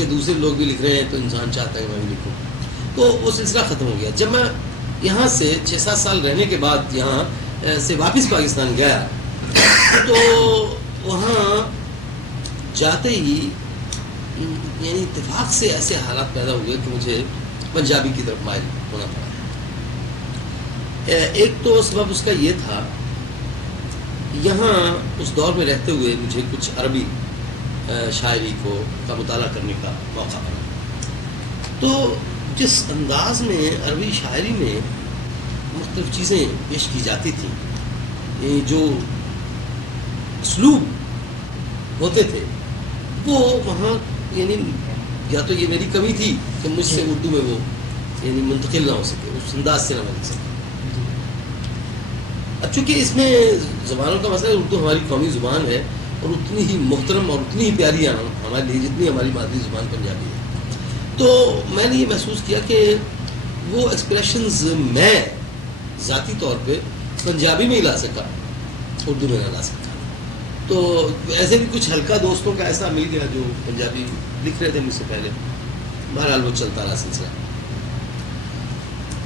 کہ دوسرے لوگ بھی لکھ رہے ہیں تو انسان چاہتا ہے کہ میں بھی لکھوں. تو وہ سلسلہ ختم ہو گیا. جب میں یہاں سے 6-7 سال رہنے کے بعد یہاں سے واپس پاکستان گیا تو وہاں جاتے ہی یعنی اتفاق سے ایسے حالات پیدا ہوئے کہ مجھے پنجابی کی طرف مائل ہونا پڑا. ایک تو سبب اس کا یہ تھا یہاں اس دور میں رہتے ہوئے مجھے کچھ عربی شاعری کا مطالعہ کرنے کا موقع ملا. تو جس انداز میں عربی شاعری میں مختلف چیزیں پیش کی جاتی تھیں, جو اسلوب ہوتے تھے وہ وہاں یعنی یا تو یہ میری کمی تھی کہ مجھ سے اردو میں وہ یعنی منتقل نہ ہو سکے, اس انداز سے نہ بن سکے. اب چونکہ اس میں زبانوں کا مسئلہ ہے, اردو ہماری قومی زبان ہے اور اتنی ہی محترم اور اتنی ہی پیاری ہے ہمارے لیے جتنی ہماری مادری زبان پنجابی ہے. تو میں نے یہ محسوس کیا کہ وہ ایکسپریشنز میں ذاتی طور پہ پنجابی میں ہی لا سکا, اردو میں نہ لا سکا. تو ایسے بھی کچھ ہلکا دوستوں کا ایسا مل گیا جو پنجابی لکھ رہے تھے مجھ سے پہلے. بہرحال وہ چلتا رہا سلسلہ.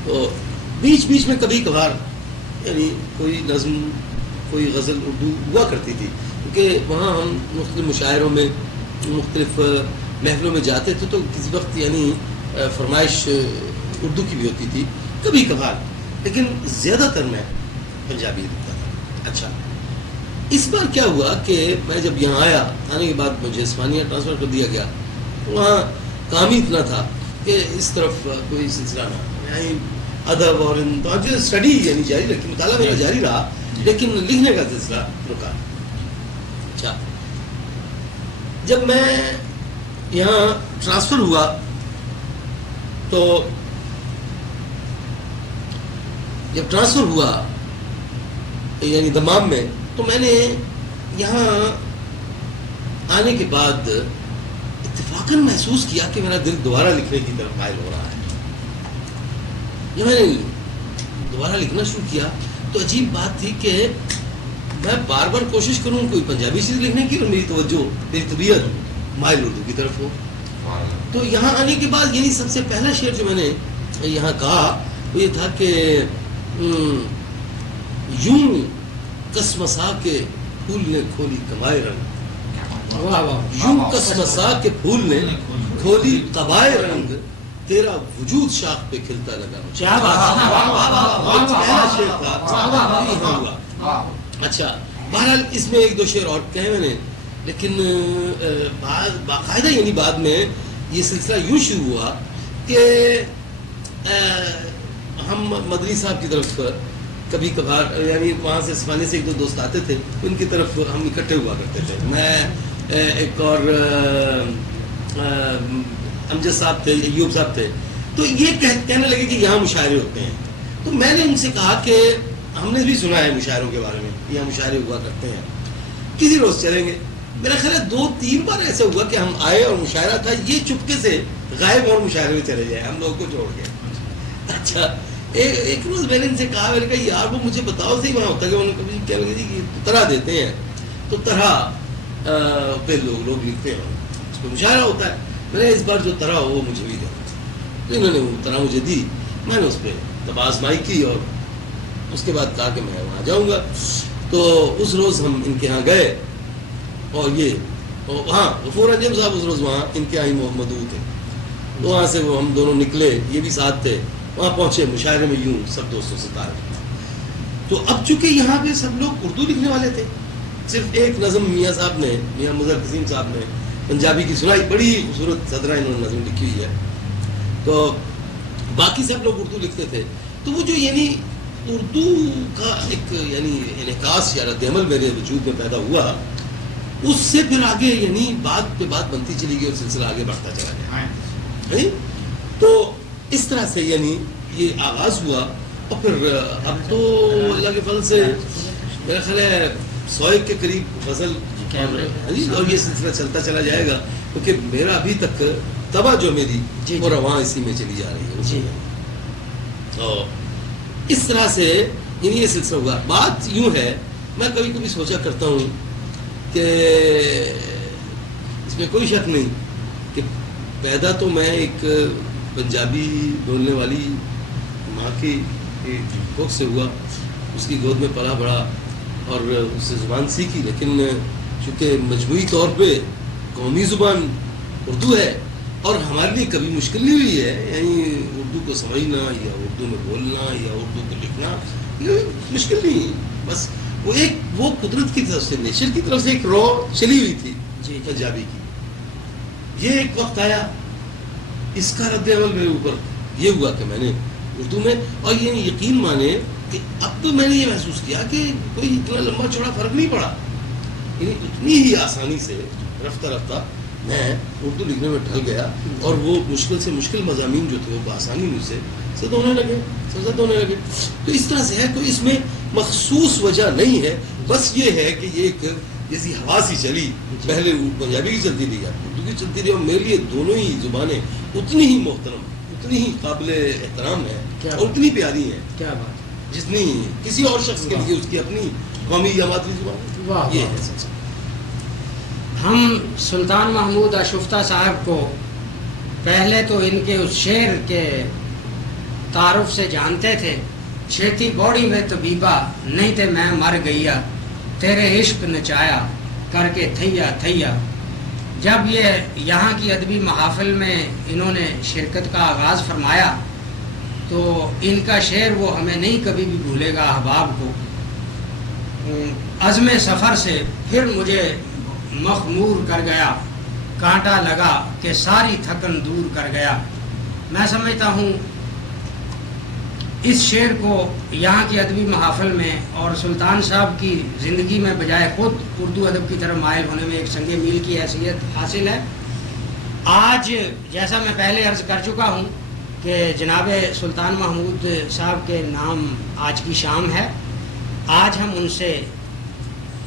تو بیچ بیچ میں کبھی کبھار یعنی کوئی نظم کوئی غزل اردو ہوا کرتی تھی, کیونکہ وہاں ہم مختلف مشاعروں میں مختلف محفلوں میں جاتے تھے تو کسی وقت یعنی فرمائش اردو کی بھی ہوتی تھی کبھی کبھار, لیکن زیادہ تر میں پنجابی لکھتا تھا. اچھا, اس بار کیا ہوا کہ میں جب یہاں آنے کے بعد مجھے اسپانیہ ٹرانسفر کر دیا گیا. وہاں کام ہی اتنا تھا کہ اس طرف کوئی سلسلہ نہ, یعنی ادب اور اسٹڈی یعنی جاری رکھی, مطالعہ میرا جاری رہا لیکن لکھنے کا سلسلہ رکا. اچھا, جب میں یہاں ٹرانسفر ہوا تو جب ٹرانسفر ہوا یعنی دمام میں, تو میں نے یہاں آنے کے بعد اتفاقاً محسوس کیا کہ میرا دل دوبارہ لکھنے کی طرف مائل ہو رہا ہے. جب میں نے دوبارہ لکھنا شروع کیا تو عجیب بات تھی کہ میں بار بار کوشش کروں کوئی پنجابی چیز لکھنے کی اور میری توجہ میری طبیعت مائل اردو کی طرف ہو. تو یہاں آنے کے بعد یعنی سب سے پہلا شعر جو میں نے یہاں کہا وہ یہ تھا کہ یوں کسمسا کے پھول نے کھولی قبائے رنگ, یوں کسمسا کے پھول نے کھولی قبائے رنگ, تیرا وجود شاخ پہ کھلتا لگا. پہلا شعر تھا. اچھا, بہرحال اس میں 1-2 شعر اور کہے میں نے, لیکن باقاعدہ یعنی بعد میں یہ سلسلہ یوں شروع ہوا کہ ہم مدنی صاحب کی طرف کبھی کبھار یعنی وہاں سے اسپانیہ سے 1-2 دوست آتے تھے, ان کی طرف ہم اکٹھے ہوا کرتے تھے. میں ایک اور امجد صاحب تھے, ایوب صاحب تھے. تو یہ کہنے لگے کہ یہاں مشاعرے ہوتے ہیں. تو میں نے ان سے کہا کہ ہم نے بھی سنا ہے مشاعروں کے بارے میں, یہاں مشاعرے ہوا کرتے ہیں, کسی روز چلیں گے. میرا خیال ہے 2-3 بار ایسا ہوا کہ ہم آئے اور مشاعرہ تھا, یہ چپکے سے غائب اور مشاعرے میں چلے جائے ہم لوگوں کو چھوڑ کے. اچھا, ایک روز میں نے ان سے کہا, میں نے کہا یار وہ مجھے بتاؤ صحیح وہاں ہوتا ہے کہ انہوں نے کبھی کیا لگے جی کہ طرح دیتے ہیں تو طرح پہ لوگ لکھتے ہیں, اس پہ مشاعرہ ہوتا ہے. میں نے اس بار جو طرح ہو وہ مجھے بھی دے, تو انہوں نے وہ طرح مجھے دی. میں نے اس پہ تب آزمائی کی اور اس کے بعد کہا کہ میں وہاں جاؤں گا. تو اس روز ہم ان کے یہاں گئے اور ہاں غفور انجم صاحب اس روز وہاں ان کے یہاں ہی محمد تھے. تو وہاں سے وہ ہم دونوں نکلے, یہ بھی ساتھ تھے. وہاں پہنچے مشاعرے میں یوں سب دوستوں سے تعارف. تو اب چونکہ یہاں پہ سب لوگ اردو لکھنے والے تھے, صرف ایک نظم میاں صاحب نے, میاں مظہر قسیم صاحب نے پنجابی کی سنائی, بڑی خوبصورت صدرہ انہوں نے نظم لکھی ہوئی ہے. تو باقی سب لوگ اردو لکھتے تھے. تو وہ جو یعنی اردو کا ایک یعنی انعکاس یا رد عمل میرے وجود میں پیدا ہوا, اس سے پھر آگے یعنی بات پہ بات بنتی چلی گئی اور سلسلہ آگے بڑھتا چلا گیا. تو اس طرح سے یعنی یہ آغاز ہوا. اور پھر اب تو اللہ کے فضل سے میرا خیال ہے 100 کے قریب غزل اور یہ سلسلہ چلتا چلا جائے گا, کیونکہ میرا ابھی تک تباہ جو میری وہ رواں اسی میں چلی جا رہی ہے. تو اس طرح سے یعنی یہ سلسلہ ہوا. بات یوں ہے, میں کبھی کبھی سوچا کرتا ہوں کہ اس میں کوئی شک نہیں کہ پیدا تو میں ایک پنجابی بولنے والی ماں کی کوکھ سے ہوا، اس کی گود میں پلا بڑھا اور اس سے زبان سیکھی، لیکن چونکہ مجموعی طور پہ قومی زبان اردو ہے اور ہمارے لیے کبھی مشکل نہیں ہوئی ہے، یعنی اردو کو سمجھنا یا اردو میں بولنا یا اردو کو لکھنا یہ مشکل نہیں ہے، بس وہ قدرت کی طرف سے، نیچر کی طرف سے ایک رو چلی ہوئی تھی پنجابی کی۔ یہ ایک وقت آیا، اس کا رد عمل میرے اوپر یہ ہوا کہ میں نے اردو میں، اور یہ یقین مانے کہ اب تو میں نے یہ محسوس کیا کہ کوئی اتنا لمبا چوڑا فرق نہیں پڑا، یعنی اتنی ہی آسانی سے رفتہ رفتہ میں اردو لکھنے میں ڈھل گیا، اور وہ مشکل سے مشکل مضامین جو تھے وہ بآسانی مجھ سے سرزد ہونے لگے۔ تو اس طرح سے ہے، کوئی اس میں مخصوص وجہ نہیں ہے، بس یہ ہے کہ یہ ایک جیسی ہوا سی چلی، پہلے پنجابی کی چلتی رہی، اردو کی چلتی رہی، اور میرے لیے دونوں ہی زبانیں اتنی ہی محترم، اتنی ہی قابل احترام ہے اور اتنی پیاری ہیں، کیا بات، جتنی کسی اور شخص کے لیے اس کی اپنی قومی یا مادری زبان یہ ہے۔ ہم سلطان محمود آشفتہ صاحب کو پہلے تو ان کے اس شعر کے تعارف سے جانتے تھے، چھیتی بوڑی میں طبیبہ نہیں تے میں مر گیا، تیرے عشق نچایا کر کے تھیا تھیا۔ جب یہ یہاں کی ادبی محافل میں انہوں نے شرکت کا آغاز فرمایا تو ان کا شعر وہ ہمیں نہیں کبھی بھی بھولے گا احباب کو۔ عزم سفر سے پھر مجھے مخمور کر گیا، کانٹا لگا کہ ساری تھکن دور کر گیا۔ میں سمجھتا ہوں اس شعر کو یہاں کی ادبی محافل میں اور سلطان صاحب کی زندگی میں بجائے خود اردو ادب کی طرف مائل ہونے میں ایک سنگ میل کی حیثیت حاصل ہے۔ آج جیسا میں پہلے عرض کر چکا ہوں کہ جناب سلطان محمود صاحب کے نام آج کی شام ہے، آج ہم ان سے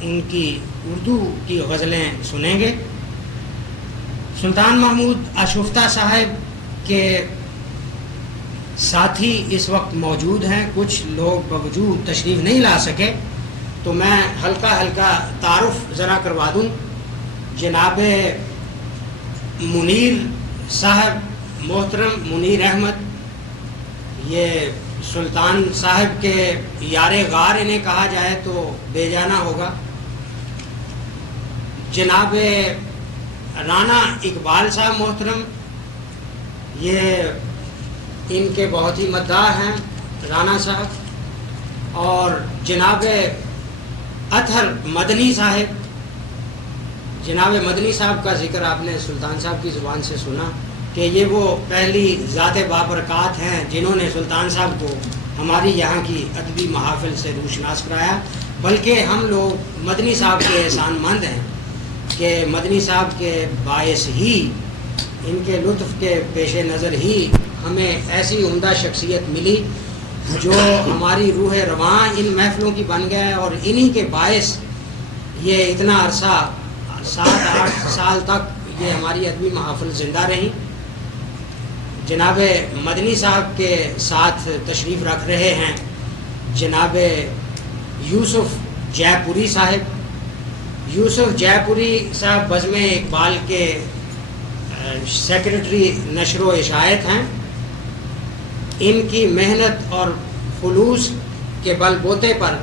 ان کی اردو کی غزلیں سنیں گے۔ سلطان محمود آشفتہ صاحب کے ساتھی اس وقت موجود ہیں، کچھ لوگ باوجود تشریف نہیں لا سکے، تو میں ہلکا ہلکا تعارف ذرا کروا دوں۔ جناب منیر صاحب، محترم منیر احمد، یہ سلطان صاحب کے یار غار انہیں کہا جائے تو بے جانا ہوگا۔ جناب رانا اقبال صاحب محترم، یہ ان کے بہت ہی مداح ہیں رانا صاحب، اور جناب اطہر مدنی صاحب، جناب مدنی صاحب کا ذکر آپ نے سلطان صاحب کی زبان سے سنا کہ یہ وہ پہلی ذات بابرکات ہیں جنہوں نے سلطان صاحب کو ہماری یہاں کی ادبی محافل سے روشناس کرایا، بلکہ ہم لوگ مدنی صاحب کے احسان مند ہیں کہ مدنی صاحب کے باعث ہی، ان کے لطف کے پیش نظر ہی ہمیں ایسی عمدہ شخصیت ملی جو ہماری روح رواں ان محفلوں کی بن گئے، اور انہی کے باعث یہ اتنا عرصہ 7-8 سال تک یہ ہماری ادبی محافل زندہ رہی۔ جناب مدنی صاحب کے ساتھ تشریف رکھ رہے ہیں جناب یوسف جے پوری صاحب۔ یوسف جے پوری صاحب بزم اقبال کے سیکرٹری نشر و اشاعت ہیں۔ ان کی محنت اور خلوص کے بل بوتے پر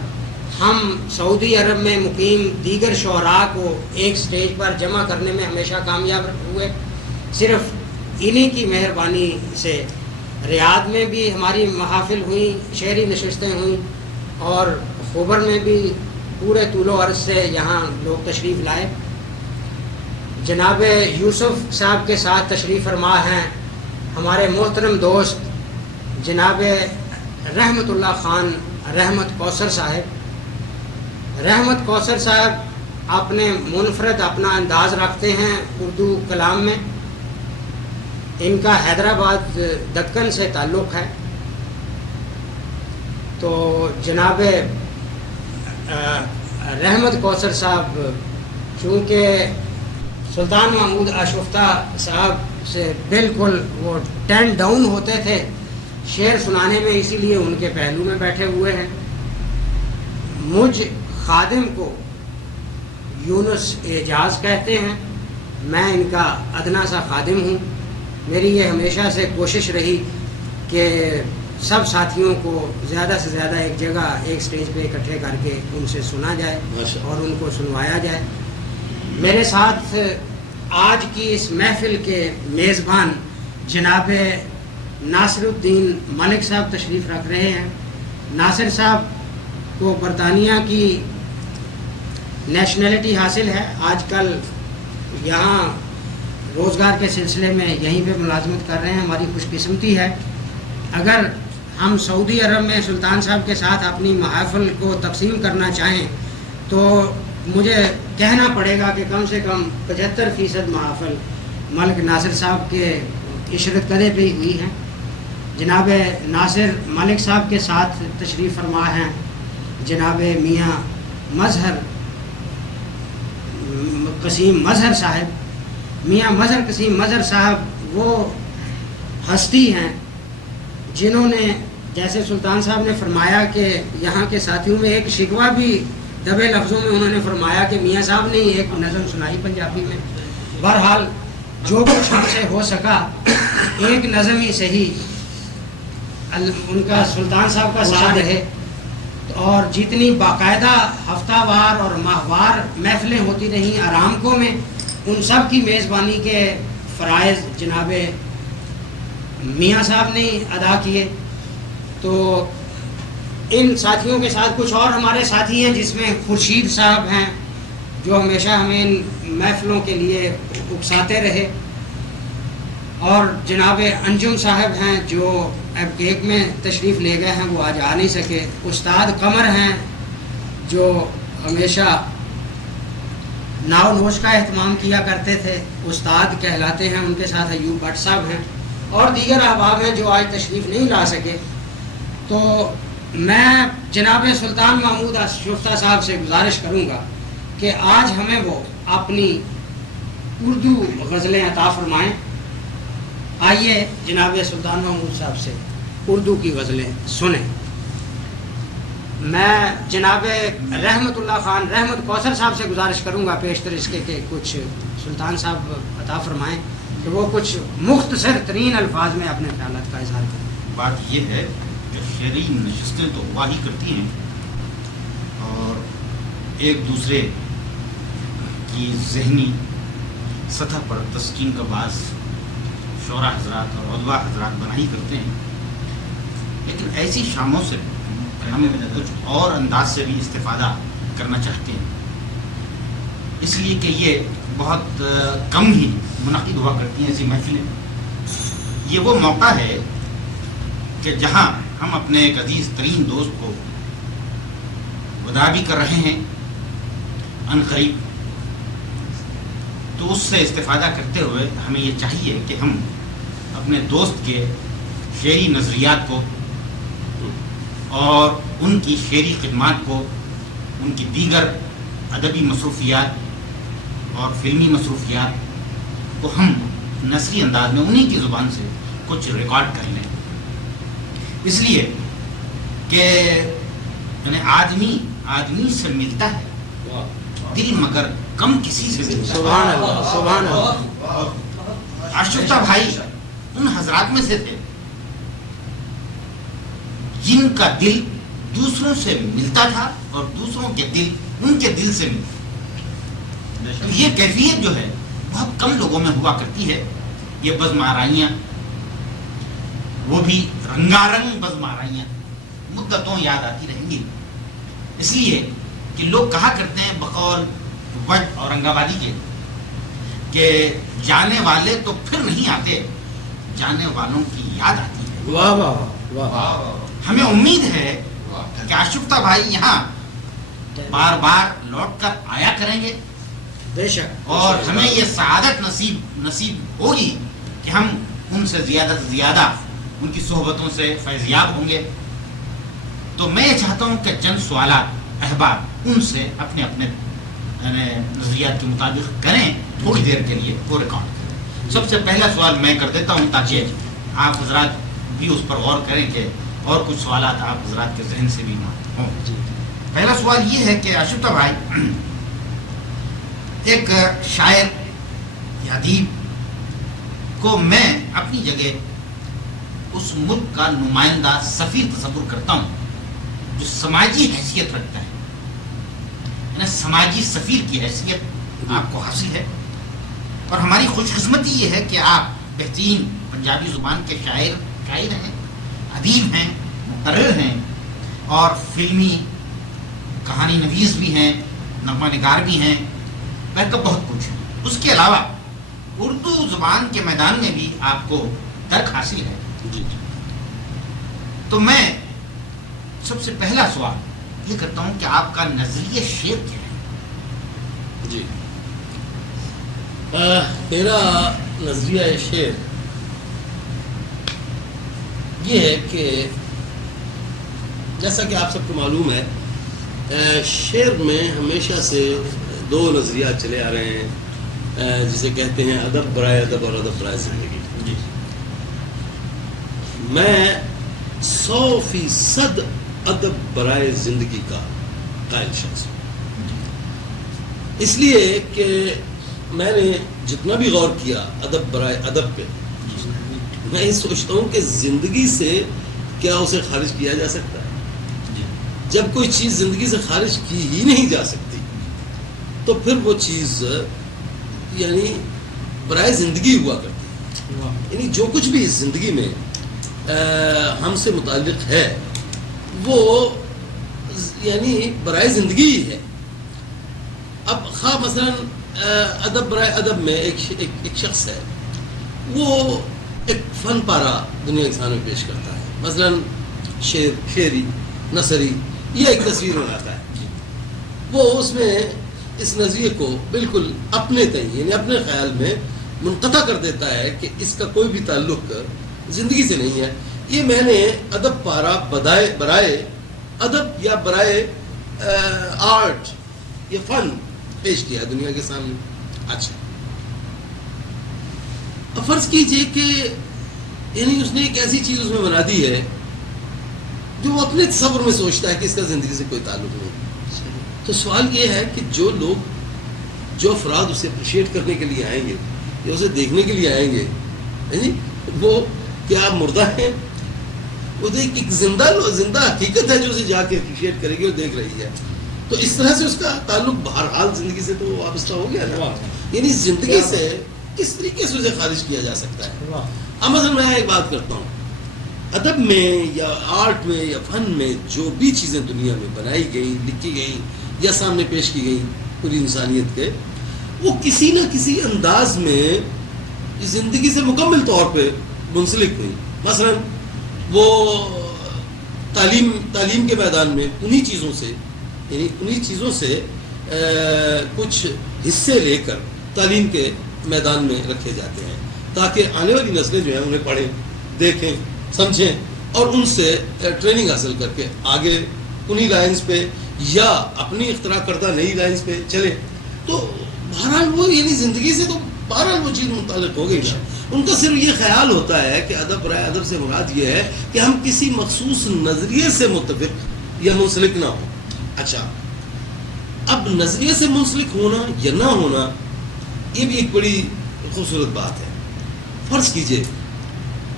ہم سعودی عرب میں مقیم دیگر شعراء کو ایک سٹیج پر جمع کرنے میں ہمیشہ کامیاب ہوئے۔ صرف انہی کی مہربانی سے ریاض میں بھی ہماری محافل ہوئیں، شعری نشستیں ہوئیں، اور خبر میں بھی پورے طول و عرض سے یہاں لوگ تشریف لائے۔ جناب یوسف صاحب کے ساتھ تشریف فرما ہیں ہمارے محترم دوست جناب رحمت اللہ خان رحمت کوثر صاحب۔ رحمت کوثر صاحب اپنے منفرد اپنا انداز رکھتے ہیں اردو کلام میں، ان کا حیدرآباد دکن سے تعلق ہے، تو جناب رحمت کوثر صاحب چونکہ سلطان محمود آشفتہ صاحب سے بالکل وہ 10 ڈاؤن ہوتے تھے شعر سنانے میں، اسی لیے ان کے پہلو میں بیٹھے ہوئے ہیں۔ مجھ خادم کو یونس اعجاز کہتے ہیں، میں ان کا ادنا سا خادم ہوں، میری یہ ہمیشہ سے کوشش رہی کہ سب ساتھیوں کو زیادہ سے زیادہ ایک جگہ ایک سٹیج پہ اکٹھے کر کے ان سے سنا جائے اور ان کو سنوایا جائے. میرے ساتھ آج کی اس محفل کے میزبان جناب ناصر الدین ملک صاحب تشریف رکھ رہے ہیں. ناصر صاحب کو برطانیہ کی نیشنلٹی حاصل ہے. آج کل یہاں روزگار کے سلسلے میں یہیں پہ ملازمت کر رہے ہیں. ہماری خوش قسمتی ہے. اگر ہم سعودی عرب میں سلطان صاحب کے ساتھ اپنی محافل کو تقسیم کرنا چاہیں تو مجھے کہنا پڑے گا کہ کم سے کم 75% محافل ملک ناصر صاحب کے عشرت قدے پہ ہی ہوئی ہیں. جناب ناصر ملک صاحب کے ساتھ تشریف فرما ہیں جناب میاں مظہر قسیم مظہر صاحب. میاں مظہر قسیم مظہر صاحب وہ ہستی ہیں جنہوں نے, جیسے سلطان صاحب نے فرمایا کہ یہاں کے ساتھیوں میں ایک شکوہ بھی دبے لفظوں میں انہوں نے فرمایا کہ میاں صاحب نے ایک نظم سنائی پنجابی میں. بہرحال جو کچھ ہم سے ہو سکا ایک نظم ہی صحیح ان کا سلطان صاحب کا ساتھ رہے. اور جتنی باقاعدہ ہفتہ وار اور ماہوار محفلیں ہوتی رہیں آرامکو میں, ان سب کی میزبانی کے فرائض جناب میاں صاحب نے ادا کیے. تو ان ساتھیوں کے ساتھ کچھ اور ہمارے ساتھی ہیں جس میں خورشید صاحب ہیں جو ہمیشہ ہمیں ان محفلوں کے لیے اکساتے رہے, اور جناب انجم صاحب ہیں جو اب کیک میں تشریف لے گئے ہیں, وہ آج آ نہیں سکے. استاد قمر ہیں جو ہمیشہ ناؤ نوش کا اہتمام کیا کرتے تھے, استاد کہلاتے ہیں. ان کے ساتھ ایوب بٹ صاحب ہیں اور دیگر احباب ہیں جو آج تشریف نہیں لا سکے. تو میں جناب سلطان محمود شفتہ صاحب سے گزارش کروں گا کہ آج ہمیں وہ اپنی اردو غزلیں عطا فرمائیں. آئیے جناب سلطان محمود صاحب سے اردو کی غزلیں سنیں. میں جناب رحمت اللہ خان رحمت کوثر صاحب سے گزارش کروں گا پیشتر اس کے کہ کچھ سلطان صاحب عطا فرمائیں کہ وہ کچھ مختصر ترین الفاظ میں اپنے خیالات کا اظہار کریں. بات یہ ہے کہ شعری نشستیں تو ہوا ہی کرتی ہیں اور ایک دوسرے کی ذہنی سطح پر تسکین کا باعث شعراء حضرات اور ادبا حضرات بنا ہی کرتے ہیں. لیکن ایسی شاموں سے ہم کچھ اور انداز سے بھی استفادہ کرنا چاہتے ہیں, اس لیے کہ یہ بہت کم ہی منعقد ہوا کرتی ہیں ایسی محفلیں. یہ وہ موقع ہے کہ جہاں ہم اپنے ایک عزیز ترین دوست کو وداع بھی کر رہے ہیں ان قریب, تو اس سے استفادہ کرتے ہوئے ہمیں یہ چاہیے کہ ہم اپنے دوست کے شعری نظریات کو اور ان کی شعری خدمات کو, ان کی دیگر ادبی مصروفیات اور فلمی مصروفیات کو ہم نثری انداز میں انہی کی زبان سے کچھ ریکارڈ کر لیں. اس لیے کہ یعنی آدمی سے ملتا ہے دل مگر کم کسی سے ملتا ہے. سبحان اللہ سبحان اللہ. آشفتہ بھائی ان حضرات میں سے تھے جن کا دل دوسروں سے ملتا تھا اور دوسروں کے دل ان کے دل سے ملتا. تو یہ کیفیت جو ہے بہت کم لوگوں میں ہوا کرتی ہے. یہ بزم آرائیاں, وہ بھی رنگارنگ بزم آرائیاں مدتوں یاد آتی رہیں گی. اس لیے کہ لوگ کہا کرتے ہیں بقول وجد اورنگ آبادی کے کہ جانے والے تو پھر نہیں آتے, جانے والوں کی یاد آتی ہے. واہ واہ واہ. ہمیں امید ہے کہ آشفتہ بھائی یہاں بار بار لوٹ کر آیا کریں گے بے شک, اور ہمیں یہ سعادت نصیب ہوگی کہ ہم ان سے زیادہ سے زیادہ ان کی صحبتوں سے فیضیاب ہوں گے. تو میں یہ چاہتا ہوں کہ چند سوالات احباب ان سے اپنے اپنے نظریات کے مطابق کریں تھوڑی دیر کے لیے, وہ ریکارڈ کریں. سب سے پہلا سوال میں کر دیتا ہوں تاکہ آپ حضرات بھی اس پر غور کریں کہ اور کچھ سوالات آپ حضرات کے ذہن سے بھی ہوں. پہلا سوال یہ ہے کہ آشفتہ بھائی ایک شاعر یا ادیب کو میں اپنی جگہ اس ملک کا نمائندہ سفیر تصور کرتا ہوں جو سماجی حیثیت رکھتا ہے، یعنی سماجی سفیر کی حیثیت آپ کو حاصل ہے. اور ہماری خوش قسمتی یہ ہے کہ آپ بہترین پنجابی زبان کے شاعر ہیں، ادیب ہیں، مقرر ہیں، اور فلمی کہانی نویس بھی ہیں، نغمہ نگار بھی ہیں، بلکہ بہت کچھ ہے. اس کے علاوہ اردو زبان کے میدان میں بھی آپ کو درک حاصل ہے. تو میں سب سے پہلا سوال یہ کرتا ہوں کہ آپ کا نظریہ شعر کیا ہے؟ جی میرا نظریہ شعر یہ ہے کہ جیسا کہ آپ سب کو معلوم ہے شعر میں ہمیشہ سے دو نظریات چلے آ رہے ہیں جسے کہتے ہیں ادب برائے ادب اور ادب برائے زندگی. میں 100% ادب برائے زندگی کا قائل شخص ہوں، اس لیے کہ میں نے جتنا بھی غور کیا ادب برائے ادب پہ، میں یہ سوچتا ہوں کہ زندگی سے کیا اسے خارج کیا جا سکتا ہے؟ جب کوئی چیز زندگی سے خارج کی ہی نہیں جا سکتی تو پھر وہ چیز یعنی برائے زندگی ہوا کرتی ہے. یعنی جو کچھ بھی اس زندگی میں ہم سے متعلق ہے وہ یعنی برائے زندگی ہی ہے. اب خواہ مثلا ادب برائے ادب میں ایک شخص ہے، وہ ایک فن پارہ دنیا کے سامنے پیش کرتا ہے، مثلا شعری نثری یہ ایک تصویر بناتا ہے، وہ اس میں اس نظریے کو بالکل اپنے تئیں یعنی اپنے خیال میں منقطع کر دیتا ہے کہ اس کا کوئی بھی تعلق زندگی سے نہیں ہے. یہ میں نے ادب پارہ برائے ادب یا برائے آرٹ یا فن پیش کیا دنیا کے سامنے. اچھا اب فرض کیجئے کہ یعنی اس نے ایک ایسی چیز اس میں بنا دی ہے جو وہ اپنے تصور میں سوچتا ہے کہ اس کا زندگی سے کوئی تعلق نہیں. تو سوال یہ ہے کہ جو لوگ جو افراد اسے اپریشیٹ کرنے کے لیے آئیں گے یا اسے دیکھنے کے لیے آئیں گے وہ کیا مردہ ہیں؟ وہ ایک زندہ حقیقت ہے جو اسے جا کے اپریشیٹ کرے گی اور دیکھ رہی ہے. تو اس طرح سے اس کا تعلق بہرحال زندگی سے تو وابستہ ہو گیا نا. یعنی زندگی سے کس طریقے سے اسے خارج کیا جا سکتا ہے؟ اب مثلا میں ایک بات کرتا ہوں، ادب میں یا آرٹ میں یا فن میں جو بھی چیزیں دنیا میں بنائی گئیں، لکھی گئیں یا سامنے پیش کی گئیں پوری انسانیت کے، وہ کسی نہ کسی انداز میں زندگی سے مکمل طور پہ منسلک ہوئی. مثلا وہ تعلیم کے میدان میں انہی چیزوں سے کچھ حصے لے کر تعلیم کے میدان میں رکھے جاتے ہیں تاکہ آنے والی نسلیں جو ہیں انہیں پڑھیں، دیکھیں، سمجھیں اور ان سے ٹریننگ حاصل کر کے آگے انہی لائنز پہ یا اپنی اختراع کردہ نئی لائنز پہ چلیں. تو بہرحال وہ یعنی زندگی سے تو بہرحال وہ چیز متعلق ہو گئی نا. ان کا صرف یہ خیال ہوتا ہے کہ ادب برائے ادب سے مراد یہ ہے کہ ہم کسی مخصوص نظریے سے متفق یا منسلک نہ ہوں. اچھا اب نظریے سے منسلک ہونا یا نہ ہونا یہ بھی ایک بڑی خوبصورت بات ہے. فرض کیجئے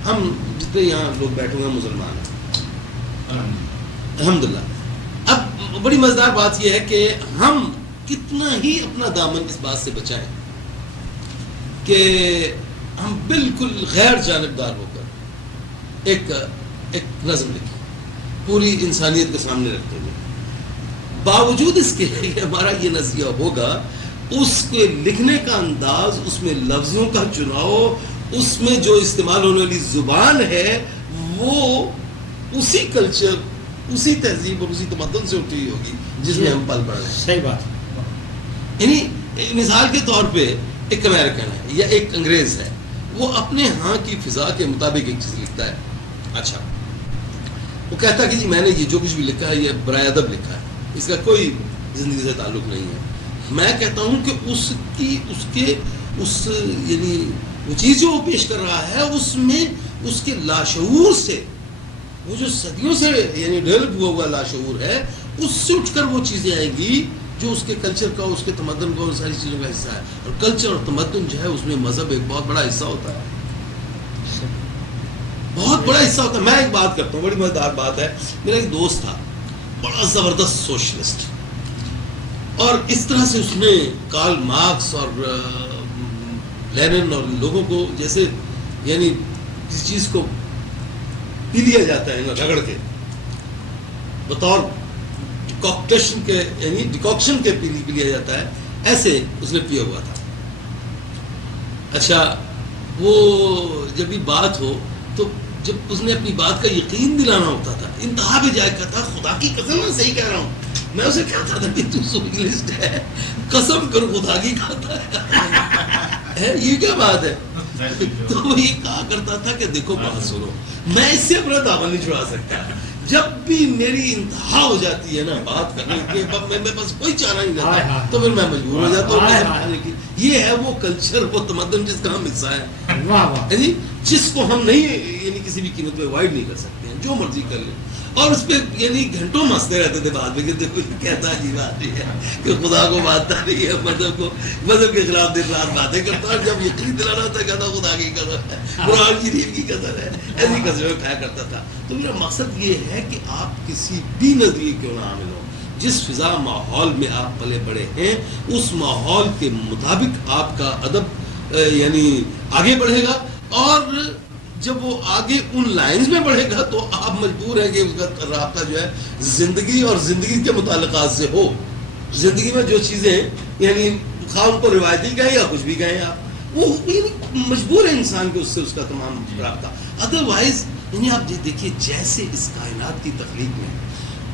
ہم جتنے یہاں لوگ بیٹھے ہوئے ہیں مسلمان ہیں الحمدللہ. اب بڑی مزیدار بات یہ ہے کہ ہم کتنا ہی اپنا دامن اس بات سے بچائیں کہ ہم بالکل غیر جانبدار ہو کر ایک نظم لکھیں پوری انسانیت کے سامنے رکھتے ہوئے، باوجود اس کے کہ ہمارا یہ نظریہ ہوگا، اس کے لکھنے کا انداز، اس میں لفظوں کا چناؤ، اس میں جو استعمال ہونے والی زبان ہے وہ اسی کلچر، اسی تہذیب اور اسی تمدن سے اٹھی ہوگی جس میں ہم پل پڑ رہے ہیں. صحیح بات. یعنی مثال کے طور پہ ایک امریکن ہے یا ایک انگریز ہے، وہ اپنے ہاں کی فضا کے مطابق ایک چیز لکھتا ہے. اچھا وہ کہتا ہے کہ جی میں نے یہ جو کچھ بھی لکھا ہے یہ برائے ادب لکھا ہے، اس کا کوئی زندگی سے تعلق نہیں ہے. میں کہتا ہوں کہ یعنی وہ چیز جو وہ پیش کر رہا ہے اس میں اس کے لاشعور سے، وہ جو صدیوں سے یعنی ڈیولپ ہوا لاشعور ہے، اس سے اٹھ کر وہ چیزیں آئیں گی جو اس کے کلچر کا، اس کے تمدن کا، ان ساری چیزوں کا حصہ ہے. اور کلچر اور تمدن جو ہے اس میں مذہب ایک بہت بڑا حصہ ہوتا ہے. بہت بڑا حصہ ہوتا ہے. میں ایک بات کرتا ہوں, بڑی مزیدار بات ہے. میرا ایک دوست تھا, بڑا زبردست سوشلسٹ, اور اس طرح سے اس نے کارل مارکس اور لینن اور لوگوں کو جیسے یعنی کسی چیز کو پی لیا جاتا ہے نا رگڑ کے, بطور ڈیکاکشن کے, یعنی ڈیکاکشن کے پی لیا جاتا ہے, ایسے اس نے پیا ہوا تھا. اچھا, وہ جب بھی بات ہو تو جب اس نے اپنی بات کا یقین دلانا ہوتا تھا, انتہا پہ جائے کہتا خدا کی قسم میں صحیح کہہ رہا ہوں. میں اسے کہتا تھا کہ تو سوشلسٹ ہے, قسم کر خدا کی کھاتا ہے, یہ کیا بات ہے؟ تو وہ یہ کہا کرتا تھا کہ دیکھو بات سنو, میں اس سے اپنا دامن نہیں چھڑا سکتا. جب بھی میری انتہا ہو جاتی ہے نا بات کرنے کے, میں بس کوئی چارہ نہیں رہتا, تو پھر میں مجبور ہو جاتا ہوں. یہ ہے وہ کلچر, وہ تمدن جس کا ہم حصہ ہے, جس کو ہم نہیں یعنی کسی بھی قیمت پہ اوائڈ نہیں کر سکتے ہیں, جو مرضی کر لیں. اور اس پہ یعنی گھنٹوں مانستے رہتے تھے بعد میں کہ دیکھو یہ کہتا عجیب بات ہے کہ خدا کو مانتا نہیں ہے, مذہب کے خلاف دن رات باتیں کرتا, اور جب یقین دلانا ہوتا ہے کہتا خدا کی قدر ہے, قرآن شریف کی قدر ہے, ایسی قدریں کھایا کرتا تھا. تو میرا مقصد یہ ہے کہ آپ کسی بھی نظریے کیوں نہ عامل ہو, جس فضا ماحول میں آپ پلے بڑے ہیں اس ماحول کے مطابق آپ کا ادب یعنی آگے بڑھے گا. اور جب وہ آگے ان لائنز میں بڑھے گا تو آپ مجبور ہیں کہ اس کا رابطہ جو ہے زندگی اور زندگی کے متعلقات سے ہو. زندگی میں جو چیزیں یعنی خواہ ان کو روایتی کہیں یا کچھ بھی کہیں آپ, وہ یعنی مجبور ہے انسان کے اس سے اس کا تمام رابطہ. ادروائز یعنی آپ دیکھیے جیسے اس کائنات کی تخلیق میں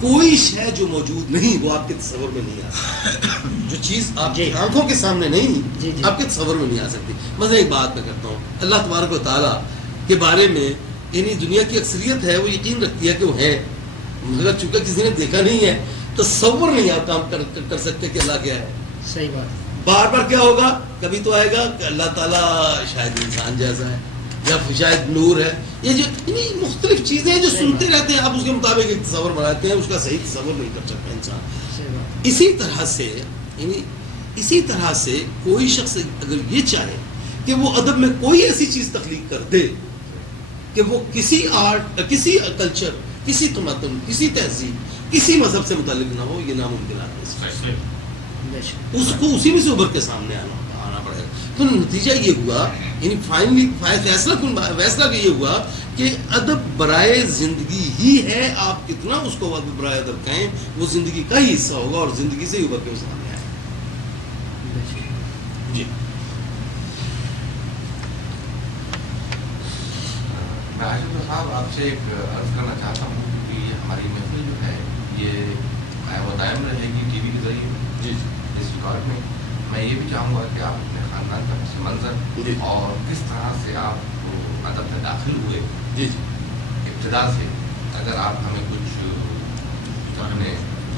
کوئی شے جو موجود نہیں وہ آپ کے تصور میں نہیں آ سکتی, جو چیز آپ کی آنکھوں کے سامنے نہیں آپ کے تصور میں نہیں آ سکتی. مثلا ایک بات میں کرتا ہوں, اللہ تبارک و تعالیٰ کے بارے میں یعنی دنیا کی اکثریت ہے وہ یقین رکھتی ہے کہ وہ ہے, مگر چونکہ کسی نے دیکھا نہیں ہے تصور نہیں آپ کام کر سکتے کہ اللہ کیا ہے. صحیح بات. بار بار کیا ہوگا, کبھی تو آئے گا کہ اللہ تعالیٰ شاید انسان جیسا ہے یا شاید نور ہے, یہ جو یعنی مختلف چیزیں ہیں جو سنتے رہتے ہیں, آپ اس کے مطابق ایک تصور بناتے ہیں, اس کا صحیح تصور نہیں کر سکتا انسان. اسی طرح سے کوئی شخص اگر یہ چاہے کہ وہ ادب میں کوئی ایسی چیز تخلیق کر دے کہ وہ کسی آرٹ, کسی کلچر, کسی تمدن, کسی تہذیب, کسی مذہب سے متعلق نہ ہو, یہ ناممکن ہے. اس کو اسی میں سے ابھر کے سامنے آنا پڑے گا. تو نتیجہ یہ ہوا یعنی فائنلی فیصلہ یہ ہوا کہ ادب برائے زندگی ہی ہے. آپ کتنا اس کو برائے ادب کہیں, وہ زندگی کا ہی حصہ ہوگا اور زندگی سے ہی ابھر کے سامنے آئے. جی صاحب, آپ سے ایک عرض کرنا چاہتا ہوں کہ ہماری محفل جو ہے یہ قائم و دائم رہے گی ٹی وی کے ذریعے. جی اس ریکارڈ میں یہ بھی چاہوں گا کہ آپ اپنے خاندان کا پس منظر اور کس طرح سے آپ ادب میں داخل ہوئے ابتدا سے, اگر آپ ہمیں کچھ اپنے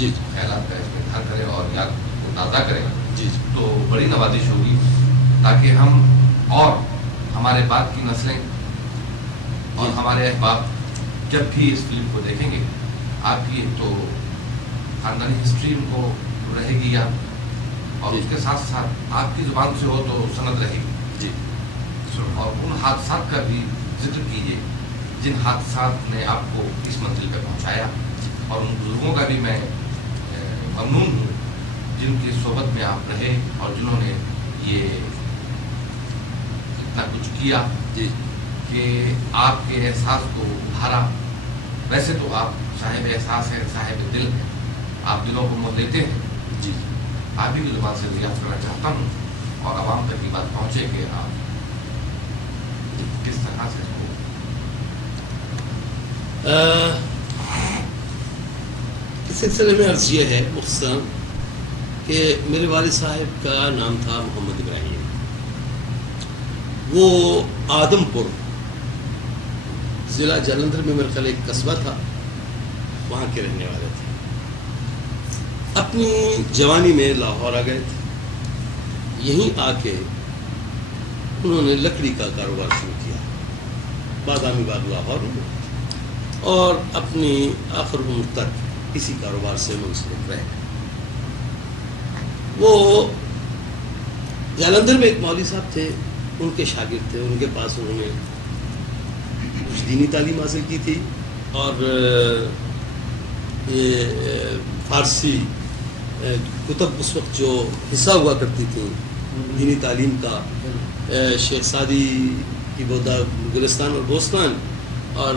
خیالات کا اظہار کریں اور یاد کو تازہ کریں تو بڑی نوازش ہوگی, تاکہ ہم اور ہمارے بعد کی نسلیں اور ہمارے احباب جب بھی اس فلم کو دیکھیں گے, آپ کی تو خاندانی ہسٹری ان کو رہے گی یاد, اور اس کے ساتھ ساتھ آپ کی زبان سے ہو تو سند رہے گی. اور ان حادثات کا بھی ذکر کیجیے جن حادثات نے آپ کو اس منزل پہ پہنچایا, اور ان بزرگوں کا بھی میں ممنون ہوں جن کی صحبت میں آپ رہے اور جنہوں نے یہ اتنا کچھ کیا کہ آپ کے احساس کو ابھارا. ویسے تو آپ صاحب احساس ہیں, صاحب دل ہیں, آپ دلوں کو مول لیتے ہیں. آپ ہی کی زبان سے دریافت کرنا چاہتا ہوں اور عوام تک یہ بات پہنچے کہ آپ کس طرح سے اس سلسلے میں عرض یہ ہے مختصراً کہ میرے والد صاحب کا نام تھا محمد ابراہیم. وہ آدم پور ضلع جلندھر میں میرے خیال ایک قصبہ تھا, وہاں کے رہنے والے تھے. اپنی جوانی میں لاہور آ گئے تھے. یہیں آ کے انہوں نے لکڑی کا کاروبار شروع کیا بادامی باغ لاہور میں, اور اپنی آخر عمر تک اسی کاروبار سے منسلک رہے. وہ جلندھر میں ایک مولوی صاحب تھے, ان کے شاگرد تھے, ان کے پاس انہوں نے کچھ دینی تعلیم حاصل کی تھی اور یہ فارسی کتب اس وقت جو حصہ ہوا کرتی تھیں دینی تعلیم کا، شیخ سعدی کی بودا گلستان اور بوستان اور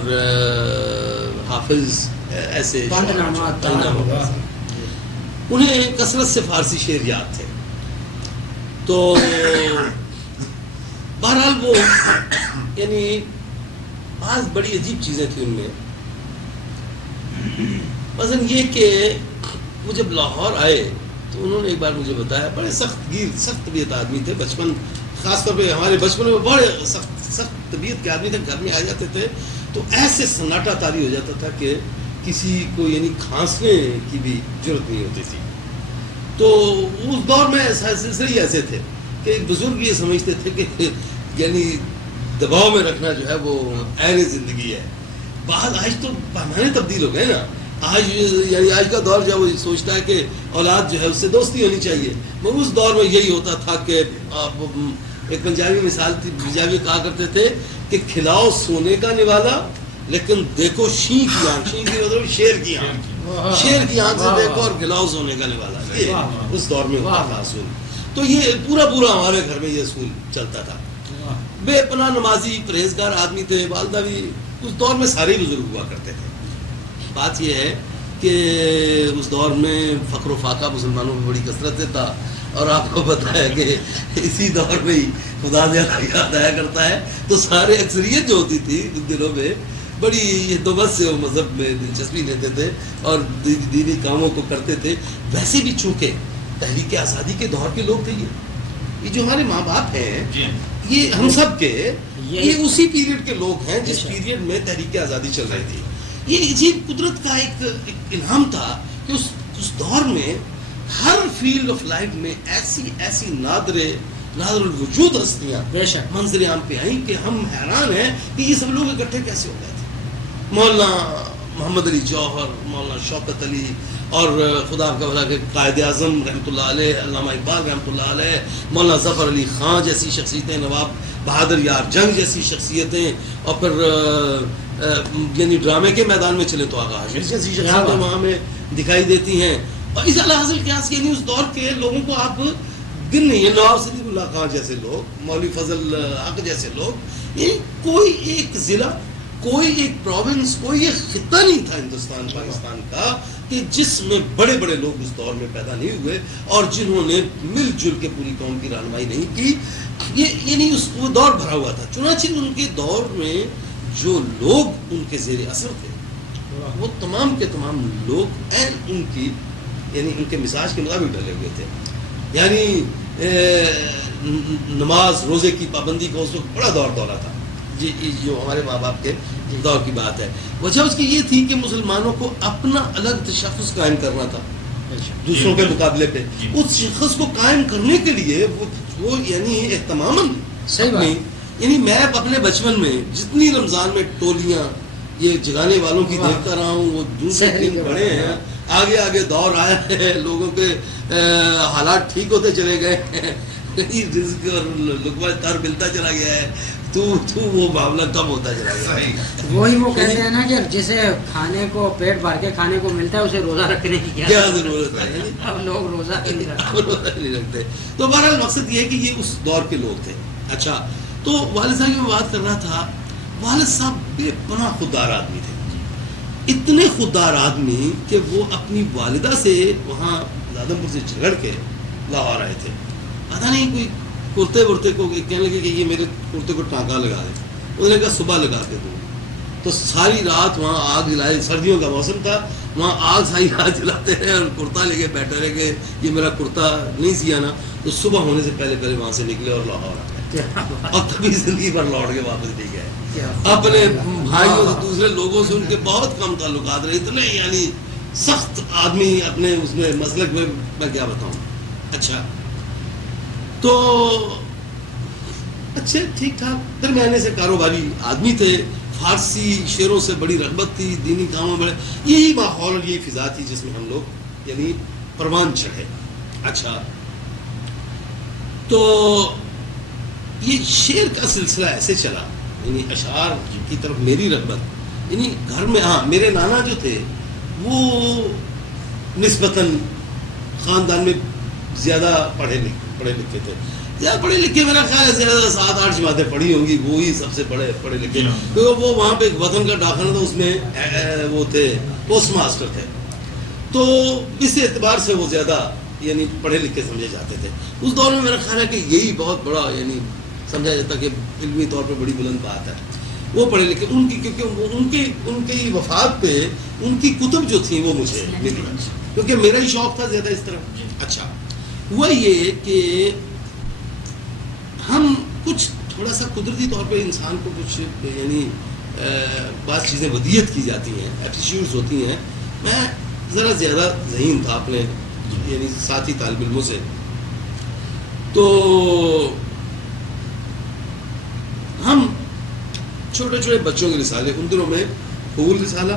حافظ ایسے انہیں کثرت سے فارسی شعر یاد تھے. تو بہرحال وہ یعنی بعض بڑی عجیب چیزیں تھیں ان میں. مثلا یہ کہ وہ جب لاہور آئے تو انہوں نے ایک بار مجھے بتایا، بڑے سخت گیر سخت طبیعت آدمی تھے، بچپن خاص طور پہ ہمارے بچپن میں بڑے سخت طبیعت کے آدمی تھے، گھر میں آ جاتے تھے تو ایسے سناٹا طاری ہو جاتا تھا کہ کسی کو یعنی کھانسنے کی بھی ضرورت نہیں ہوتی تھی. تو اس دور میں سلسلے ایسے تھے کہ ایک بزرگ یہ سمجھتے تھے کہ یعنی دباؤ میں رکھنا جو ہے وہ عین زندگی ہے. بعض آج تو پیمانے تبدیل ہو گئے نا، آج یعنی آج کا دور جو ہے وہ سوچتا ہے کہ اولاد جو ہے اس سے دوستی ہونی چاہیے، مگر اس دور میں یہی ہوتا تھا کہ ایک پنجابی مثال تھی، پنجابی کہا کرتے تھے کہ کھلاؤ سونے کا نوالا لیکن دیکھو شین کی آنکھ، شین کی مطلب شیر کی آنکھ، شیر کی آنکھ سے دیکھو اور کھلاؤ سونے کا نوالا. یہ اس دور میں ہوتا تھا اصول. تو یہ پورا ہمارے گھر میں یہ اصول چلتا تھا. بے پناہ نمازی پرہیزگار آدمی تھے، والدہ بھی اس دور میں سارے بزرگ ہوا کرتے تھے. بات یہ ہے کہ اس دور میں فقر و فاقہ مسلمانوں میں بڑی کثرت سے تھا اور آپ کو پتہ ہے کہ اسی دور میں ہی خدا زیادہ یاد آیا کرتا ہے. تو سارے اکثریت جو ہوتی تھی ان دنوں میں بڑی ہدومت سے وہ مذہب میں دلچسپی لیتے تھے اور دینی کاموں کو کرتے تھے. ویسے بھی چونکہ تحریک آزادی کے دور کے لوگ تھے، یہ جو ہمارے ماں باپ ہیں یہ ہم سب کے یہ اسی پیریڈ کے لوگ ہیں جس پیریڈ میں تحریک آزادی چل رہی تھی. یہ عجیب قدرت کا ایک انعام تھا کہ اس دور میں ہر فیلڈ آف لائف میں ایسی نادر الوجود ہستیاں منظر عام پہ آئیں کہ ہم حیران ہیں کہ یہ سب لوگ اکٹھے کیسے ہو گئے تھے. مولانا محمد علی جوہر، مولانا شوکت علی اور خدا کا بھلا کہ قائد اعظم رحمۃ اللہ علیہ، علامہ اقبال رحمۃ اللہ علیہ، مولانا ظفر علی خان جیسی شخصیتیں، نواب بہادر یار جنگ جیسی شخصیتیں، اور پھر یعنی ڈرامے کے میدان میں چلے تو آغا حاشر جیسی شخصیتیں وہاں میں دکھائی دیتی ہیں. اور اس اعلیٰ حاصل قیاس یعنی اس دور کے لوگوں کو آپ گن نہیں ہیں، نواب صدیق اللہ خان جیسے لوگ، مولوی فضل حق جیسے لوگ، یعنی کوئی ایک ضلع، کوئی ایک پروونس، کوئی ایک خطہ نہیں تھا ہندوستان پاکستان کا کہ جس میں بڑے بڑے لوگ اس دور میں پیدا نہیں ہوئے اور جنہوں نے مل جل کے پوری قوم کی رہنمائی نہیں کی. یہ یعنی وہ دور بھرا ہوا تھا. چنانچہ ان کے دور میں جو لوگ ان کے زیر اثر تھے وہ تمام کے تمام لوگ ان کی یعنی ان کے مزاج کے مطابق ڈلے ہوئے تھے. یعنی نماز روزے کی پابندی کا اس وقت بڑا دورہ تھا. جی جو ہمارے ماں باپ کے دور کی بات ہے. وجہ اس کی یہ تھی کہ مسلمانوں کو اپنا الگ تشخص قائم کرنا تھا دوسروں کے مقابلے پہ. اس شخص کو قائم کرنے کے لیے وہ یعنی اہتماماً یعنی میں اپنے بچپن میں جتنی رمضان میں ٹولیاں یہ جگانے والوں کی دیکھتا رہا ہوں وہ دوسرے دن بڑے ہیں. آگے دور آیا ہے، لوگوں کے حالات ٹھیک ہوتے چلے گئے ہیں، رزق اور لقمہ تر ملتا چلا گیا ہے، تو وہ معاملہ کم ہوتا چلا گیا. وہی وہ کہتے ہیں نا کہ جسے کھانے کو پیٹ بھر کے کھانے کو ملتا ہے اسے روزہ رکھنے کی کیا ضرورت ہے. اب لوگ روزہ نہیں رکھتے. تو بہرحال مقصد یہ ہے کہ یہ اس دور کے لوگ تھے. اچھا، تو والد صاحب کی میں بات کر رہا تھا. والد صاحب بے پناہ خوددار آدمی تھے، اتنے خوددار آدمی کہ وہ اپنی والدہ سے وہاں آدمپور سے جھگڑ کے لاہور آئے تھے. پتہ نہیں کوئی کرتے ورتے کو کہنے لگے کہ یہ میرے کرتے کو ٹانکا لگا دے. انہوں نے کہا صبح لگا کے دوں. تو ساری رات وہاں آگ جلائے، سردیوں کا موسم تھا، وہاں آگ ساری رات جلاتے رہے اور کرتا لے کے بیٹھے رہے کہ یہ میرا کرتا نہیں سیا نا. تو صبح ہونے سے پہلے وہاں سے نکلے اور لاہور آ گئے اور کبھی زندگی پر لوٹ کے واپس نہیں گئے. اپنے بھائیوں سے دوسرے لوگوں سے ان کے بہت کم تعلقات رہے، اتنے یعنی سخت آدمی اپنے اس میں مسلک میں کیا بتاؤں. اچھا، تو اچھے ٹھیک ٹھاک درمیانے سے کاروباری آدمی تھے. فارسی شعروں سے بڑی رغبت تھی، دینی کاموں میں یہی ماحول اور یہی فضا تھی جس میں ہم لوگ یعنی پروان چڑھے. اچھا، تو یہ شعر کا سلسلہ ایسے چلا یعنی اشعار کی طرف میری رغبت، یعنی گھر میں ہاں میرے نانا جو تھے وہ نسبتاً خاندان میں زیادہ پڑھے لکھے تھے، زیادہ پڑھے لکھے، میرا خیال ہے زیادہ 7-8 جماعتیں پڑھی ہوں گی، وہی سب سے پڑھے لکھے، کیونکہ وہ وہاں پہ ایک وطن کا ڈاکخانہ تھا، اس میں وہ تھے پوسٹ ماسٹر تھے، تو اس اعتبار سے وہ زیادہ یعنی پڑھے لکھے سمجھے جاتے تھے اس دور میں۔ میرا خیال ہے کہ یہی بہت بڑا یعنی سمجھا جاتا کہ علمی طور پہ بڑی بلند بات ہے، وہ پڑھے لکھے ان کی، کیونکہ ان کی وفات پہ ان کی کتب جو تھیں وہ مجھے ملی، کیونکہ میرا ہی شوق تھا زیادہ اس طرح۔ اچھا ہوا یہ کہ ہم کچھ تھوڑا سا قدرتی طور پہ انسان کو کچھ یعنی بعض چیزیں ودیت کی جاتی ہیں، ایپٹیچیوڈز ہوتی ہیں۔ میں ذرا زیادہ ذہین تھا اپنے یعنی ساتھی طالب علموں سے، تو ہم چھوٹے چھوٹے بچوں کے رسالے، ان دنوں میں پھول رسالہ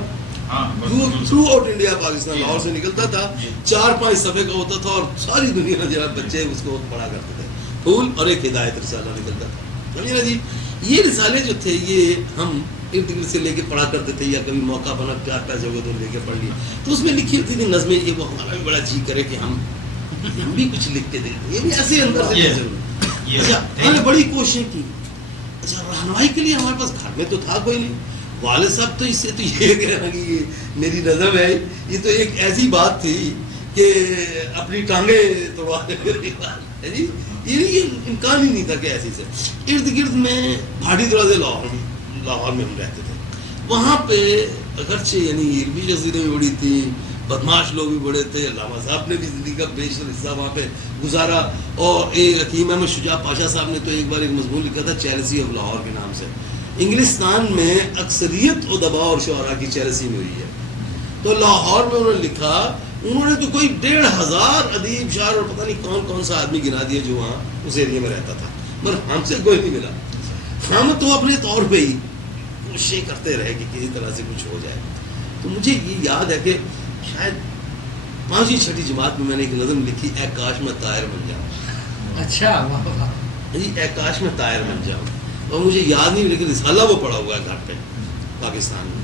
through out India Pakistan Lahore سے نکلتا تھا، 4-5 صفحے کا ہوتا تھا اور ساری دنیا میں جو بچے اس کو پڑھا کرتے تھے، پھول اور ایک ہدایت رسالہ نکلتا تھا، سمجھے نا جی۔ یہ رسالے جو تھے یہ ہم ارد گرد سے لے کے پڑھا کرتے تھے، یا کبھی موقع بنا 4 ہو تو لے کے پڑھ لیا، تو اس میں لکھی ہوتی تھی نظمیں، یہ وہ ہمارا بھی بڑا جی کرے کہ ہم بھی کچھ لکھ کے دیں، یہ بھی ایسے اندر سے ضرور۔ اچھا ہم نے بڑی کوششیں کی، اچھا رہنمائی کے لیے ہمارے پاس گھر میں تو تھا کوئی نہیں، والد صاحب تو اس سے تو یہ کہہ رہا کہ یہ میری نظم ہے، یہ تو ایک ایسی بات تھی کہ اپنی ٹانگیں توڑوا ہے جی، یہ امکان ہی نہیں تھا کہ ایسی سے۔ ارد گرد میں بھاٹی دروازے لاہور میں ہم رہتے تھے، وہاں پہ اگرچہ یعنی علمی جزیرے بھی بڑی تھی، بدماش لوگ بھی بڑے تھے، علامہ صاحب نے بھی زندگی کا بیشتر حصہ وہاں پہ گزارا، اور ایک حکیم احمد شجاع پاشا صاحب نے تو ایک بار ایک مضمون لکھا تھا چیلسی آف لاہور کے نام سے، انگلستان میں اکثریت ادباء اور شعراء کی چیلسی میں ہوئی ہے، تو لاہور میں انہوں نے لکھا، انہوں نے تو کوئی 1,500 ادیب شاعر اور پتہ نہیں کون کون سا آدمی گنا دیا جو وہاں اس ایریے میں رہتا تھا، مگر ہم سے کوئی نہیں ملا۔ ہم تو اپنے طور پہ ہی کوششیں کرتے رہے کہ کسی طرح سے کچھ ہو جائے۔ تو مجھے یہ یاد ہے کہ شاید 5ویں 6ٹھی جماعت میں نے ایک نظم لکھی، اے کاش میں طائر بن جاؤں۔ اچھا جی اے کاش میں طائر بن جاؤں، اور مجھے یاد نہیں لیکن رسالہ وہ پڑا ہوا ہے گھر پہ پاکستان میں،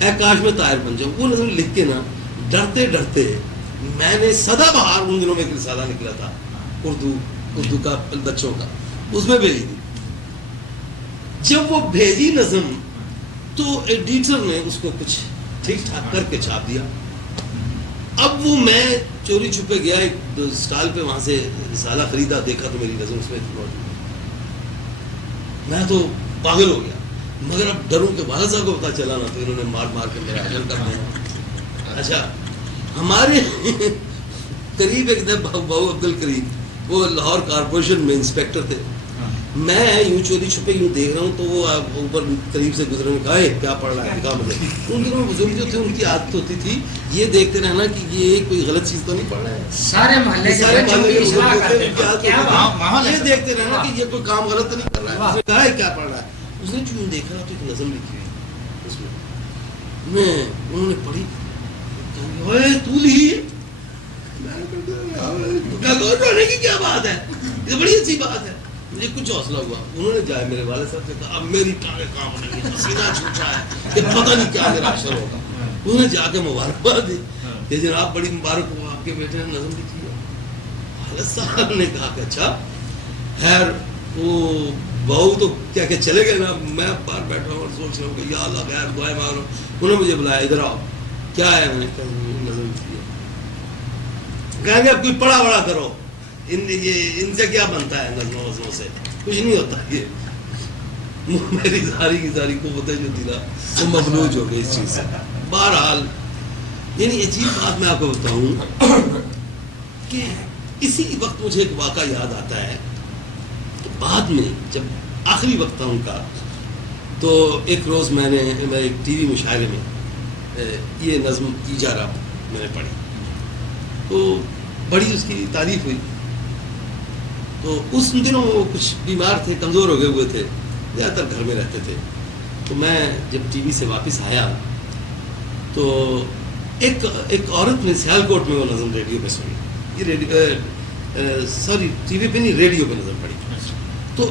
اے کاش میں طائر بن جاؤں۔ وہ نظم لکھ کے نا ڈرتے ڈرتے میں نے سدا بہار ان دنوں میں ایک رسالہ نکلا تھا اردو کا بچوں کا، اس میں بھیجی تھی۔ جب وہ بھیجی نظم تو ایڈیٹر نے اس کو کچھ ٹھیک ٹھاک کر کے چھاپ دیا۔ اب وہ میں چوری چھپے گیا ایک اسٹال پہ، وہاں سے رسالہ خریدا، دیکھا تو میری نظم اس میں موجود، میں تو پاگل ہو گیا، مگر اب ڈروں کہ والد صاحب کو پتا چلا نا تو انہوں نے مار کے میرا اجل کر دیا۔ اچھا ہمارے قریب ایک دن بہو عبد القریب، وہ لاہور کارپوریشن میں انسپیکٹر تھے، میں یوں چوری چھپے یوں دیکھ رہا ہوں تو وہ اوپر قریب سے گزرے، کہا کیا پڑھ رہا ہے، کہا مجھے۔ ان دنوں بزرگ جو تھے ان کی عادت ہوتی تھی یہ دیکھتے رہنا کہ یہ کوئی غلط چیز تو نہیں پڑھ رہا ہے، سارے محلے کے یہ دیکھتے رہنا کہ یہ کوئی کام غلط تو نہیں کر رہا ہے۔ اس نے کہا کیا پڑھ رہا ہے، اس نے چوں دیکھا تو ایک نظم لکھی ہوئی اس میں، انہوں نے پڑھی، تو لی رونے کی کیا بات ہے، یہ بڑی اچھی بات ہے۔ مجھے کچھ حوصلہ ہوا، انہوں نے جائے میرے والد صاحب سے کہا اب میری ٹانگیں کام نہیں ہے، پسینہ چھوٹا ہے کہ پتہ نہیں کیا میرا اثر ہوگا۔ انہوں نے جا کے مبارکباد دی کہ جناب بڑی مبارک ہو، آپ کے بیٹے نے نظم لکھی ہے۔ والد صاحب نے کہا کہ اچھا خیر، وہ بہو تو کیا کہ چلے گئے نا، میں باہر بیٹھا ہوں اور سوچ رہا ہوں کہ یا اللہ خیر دعائیں مانگ رہا ہوں۔ انہوں نے مجھے بلایا ادھر آؤ، کیا ہے، میں نے کہا نظم لکھی ہے۔ کہیں گے اب کوئی پڑھا بڑا کرو، ان سے کیا بنتا ہے، نظموں وظموں سے کچھ نہیں ہوتا۔ یہ میری ساری کی ساری قوتیں جو تھی نا وہ مفلوج ہو گئی اس چیز سے۔ بہرحال یعنی عجیب بات میں آپ کو بتاؤں کہ اسی وقت مجھے ایک واقعہ یاد آتا ہے کہ بعد میں جب آخری وقت تھا ان کا، تو ایک روز میں ایک ٹی وی مشاعرے میں یہ نظم کی جا رہا میں نے پڑھی، تو بڑی اس کی تعریف ہوئی۔ تو اس دنوں وہ کچھ بیمار تھے، کمزور ہو گئے ہوئے تھے، زیادہ تر گھر میں رہتے تھے۔ تو میں جب ٹی وی سے واپس آیا تو ایک عورت نے سیالکوٹ میں وہ نظم ریڈیو پہ سنی، یہ سوری ٹی وی پہ نہیں ریڈیو پہ نظم پڑھی، تو